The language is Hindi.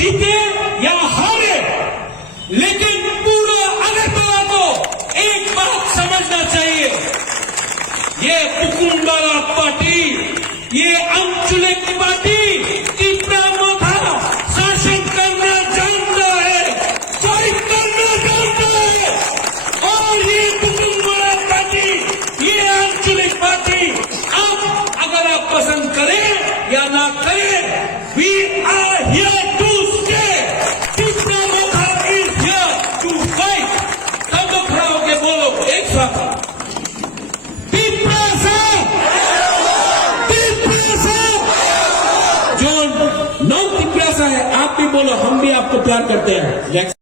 जीते या हारे, लेकिन पूरा अगरतला को एक बात समझना चाहिए, ये कुकुम्बारा पार्टी, ये अंचलिक पार्टी तीव्र मोथा शासन करना जानता है, चोरी करना जानता है। और ये कुकुम्बारा पार्टी, ये अंचलिक पार्टी, अब अगर आप पसंद करें या ना करें, we are here to stay. Tipra Motha is here to fight. सब लोग खड़ा होके बोलो एक साथ, जो नौ तिप्रासा है, आप भी बोलो, हम भी आपको प्यार करते हैं।